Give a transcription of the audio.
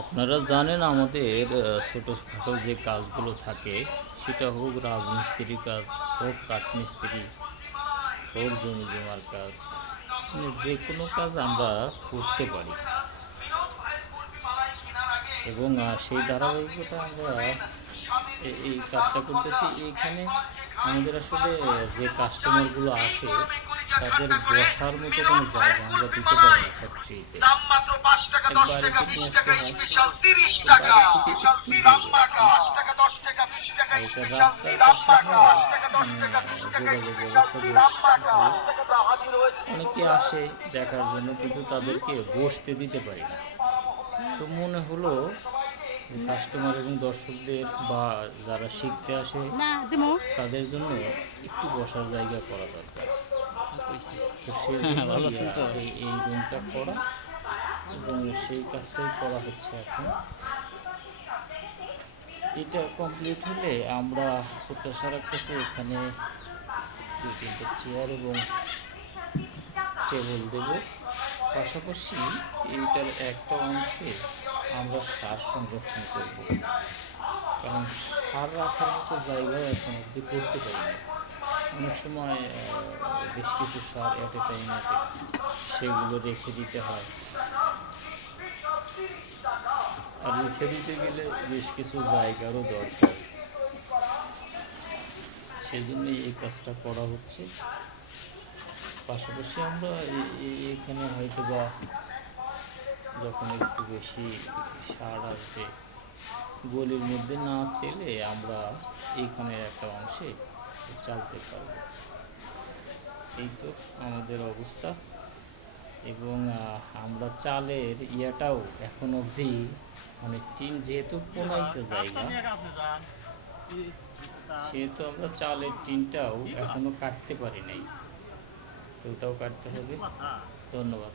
আপনারা জানেন আমাদের ছোটোখাটো যে কাজগুলো থাকে সেটা হোক রাজমিস্ত্রি কাজ, হোক কাঠমিস্ত্রি, হোক জমি জমার কাজ, মানে যে কোনো কাজ আমরা করতে পারি। এবং সেই ধারাবাহিকতা আমরা এই কাজটা করতেছি। এইখানে আমাদের আসলে যে কাস্টমারগুলো আসে তাদের বসার মতো কোনো জায়গা আমরা দিতে পারি না ফ্যাক্টরিতে। একবারে থেকে নিয়ে আসতে হয়, বাইরে থেকে একটু দূরে আর এটা রাস্তার পাশে হয়। যোগাযোগ ব্যবস্থা বেশ ভালো। অনেকে আসে দেখার জন্য, কিন্তু তাদেরকে বসতে দিতে পারি না। তো মনে হলো যে কাস্টমার এবং দর্শকদের বা যারা শিখতে আসে তাদের জন্য একটু বসার জায়গা করা দরকার। তো সেজন্য এই রুমটা করা এবং সেই কাজটাই করা হচ্ছে এখন। এটা কমপ্লিট হলে আমরা প্রত্যাশা রাখতেছি এখানে 2-3টে চেয়ার এবং টেবিল দেব। পাশাপাশি এইটার একটা অংশে আমরা সার সংরক্ষণ করব, কারণ সার রাখার মতো জায়গাও এখন অবধি করতে পারিনি। অনেক সময় বেশ কিছু সার অ্যাট এ টাইমে সেগুলো রেখে দিতে হয়, আর রেখে দিতে গেলে বেশ কিছু জায়গারও দরকার। সেই জন্যই এই কাজটা করা হচ্ছে। পাশাপাশি আমরা এখানে হয়তো বা যখন একটু বেশি সার আসবে, গলির মধ্যে না চেলে আমরা এইখানের একটা অংশে চালতে পারব। এই তো আমাদের অবস্থা। এবং আমরা চালের ইয়াটাও এখন অবধি, মানে টিন যেহেতু কোনাইছে জায়গা, সেহেতু আমরা চালের টিনটাও এখনো কাটতে পারি নাই। তো ওটাও কাটতে হবে। ধন্যবাদ।